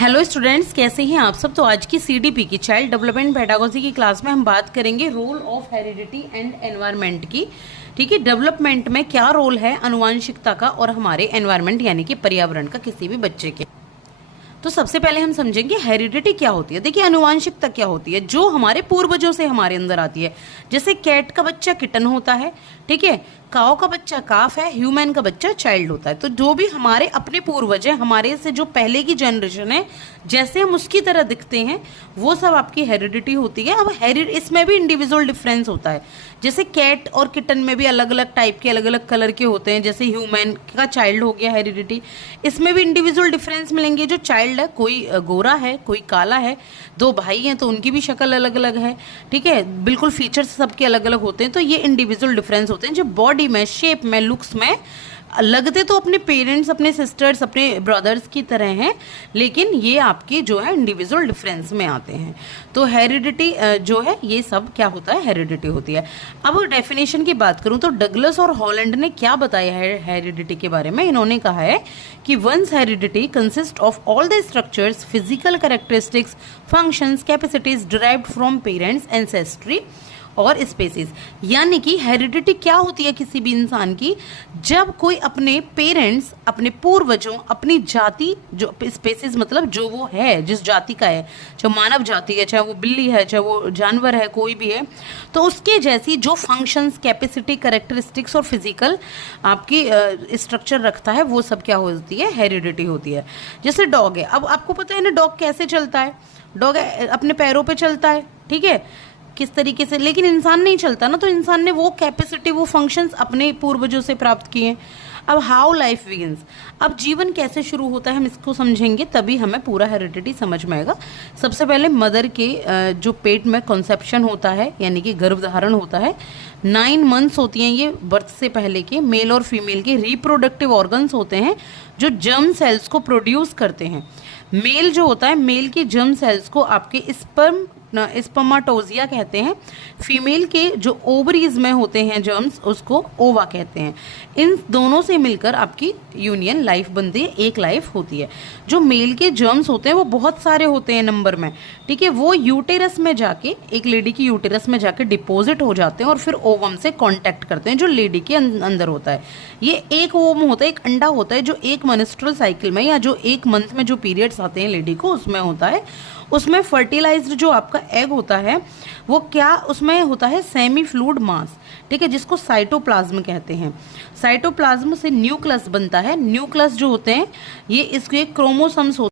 Hello students, कैसे हैं आप सब। तो आज की सीडीपी की चाइल्ड डेवलपमेंट पेडागोजी की क्लास में हम बात करेंगे role of heredity and environment की। ठीक है, डेवलपमेंट में क्या रोल है अनुवांशिकता का और हमारे एनवायरनमेंट यानी कि पर्यावरण का किसी भी बच्चे के। तो सबसे पहले हम समझेंगे हेरिडिटी क्या होती है। देखिए, अनुवांशिकता क्या होती है, जो हमारे पूर्वजों से हमारे अंदर आती है। जैसे कैट का बच्चा किटन होता है, ठीक है, काऊ का बच्चा काफ है, ह्यूमन का बच्चा चाइल्ड होता है। तो जो भी हमारे अपने पूर्वज हैं, हमारे से जो पहले की जनरेशन है, जैसे हम उसकी तरह दिखते हैं, वो सब आपकी हेरिडिटी होती है। अब इसमें भी इंडिविजुअल डिफरेंस होता है। जैसे कैट और किटन में भी अलग अलग टाइप के, अलग अलग कलर के होते हैं। जैसे ह्यूमन का चाइल्ड हो गया हेरिडिटी, इसमें भी इंडिविजुअल डिफरेंस मिलेंगे। जो चाइल्ड है, कोई गोरा है, कोई काला है, दो भाई हैं तो उनकी भी शक्ल अलग अलग है। ठीक है, बिल्कुल फीचर्स सबके अलग अलग होते हैं। तो ये इंडिविजुअल डिफरेंस होते हैं जो बॉडी में, शेप में, लुक्स में लगते तो अपने पेरेंट्स, अपने सिस्टर्स, अपने ब्रदर्स की तरह हैं, लेकिन ये आपके जो है इंडिविजुअल डिफरेंस में आते हैं। तो हेरिडिटी जो है, ये सब क्या होता है, हेरिडिटी होती है। अब डेफिनेशन की बात करूं तो डगलस और हॉलैंड ने क्या बताया है हेरिडिटी के बारे में। इन्होंने कहा है कि once heredity consist of all the structures, physical characteristics, functions, capacities derived from parents, ancestry और स्पेसीज। यानी कि हेरिडिटी क्या होती है किसी भी इंसान की, जब कोई अपने पेरेंट्स, अपने पूर्वजों, अपनी जाति, जो स्पेसीज मतलब जो वो है, जिस जाति का है, चाहे मानव जाति है, चाहे वो बिल्ली है, चाहे वो जानवर है, कोई भी है, तो उसके जैसी जो फंक्शंस, कैपेसिटी, कैरेक्टरिस्टिक्स और फिजिकल आपकी स्ट्रक्चर रखता है, वो सब क्या होती है, हेरिडिटी होती है। जैसे डॉग है, अब आपको पता है ना डॉग कैसे चलता है। डॉग अपने पैरों पे चलता है, ठीक है, किस तरीके से, लेकिन इंसान नहीं चलता ना। तो इंसान ने वो कैपेसिटी, वो फंक्शंस अपने पूर्वजों से प्राप्त किए। अब हाउ लाइफ बिगिंस, अब जीवन कैसे शुरू होता है, हम इसको समझेंगे तभी हमें पूरा हेरिडिटी समझ में आएगा। सबसे पहले मदर के जो पेट में कॉन्सेप्शन होता है, यानी कि गर्भधारण होता है। 9 मंथ्स होती हैं ये बर्थ से पहले के। मेल और फीमेल के रिप्रोडक्टिव ऑर्गन्स होते हैं जो जर्म सेल्स को प्रोड्यूस करते हैं। मेल जो होता है, मेल के जर्म सेल्स को आपके स्पर्माटोजिया कहते हैं। फीमेल के जो ओवरीज में होते हैं जर्म्स, उसको ओवा कहते हैं। इन दोनों से मिलकर आपकी यूनियन लाइफ बनती है, एक लाइफ होती है। जो मेल के जर्म्स होते हैं वो बहुत सारे होते हैं नंबर में, ठीक है, वो यूटेरस में जाके, एक लेडी की यूटेरस में जाके डिपॉजिट हो जाते हैं और फिर ओवम से कांटेक्ट करते हैं जो लेडी के अंदर होता है। ये एक ओवम होता है, एक अंडा होता है, जो एक मेंस्ट्रुअल साइकिल में या जो एक मंथ में जो पीरियड्स आते हैं लेडी को, उसमें होता है। उसमें फर्टिलाइज्ड जो आपका एग होता है, वो क्या उसमें होता है, सेमी फ्लूइड मास, ठीक है, जिसको साइटोप्लाज्म कहते हैं। साइटोप्लाज्म से न्यूक्लियस बनता है। न्यूक्लियस जो होते हैं, ये इसके क्रोमोसोम्स होते हैं।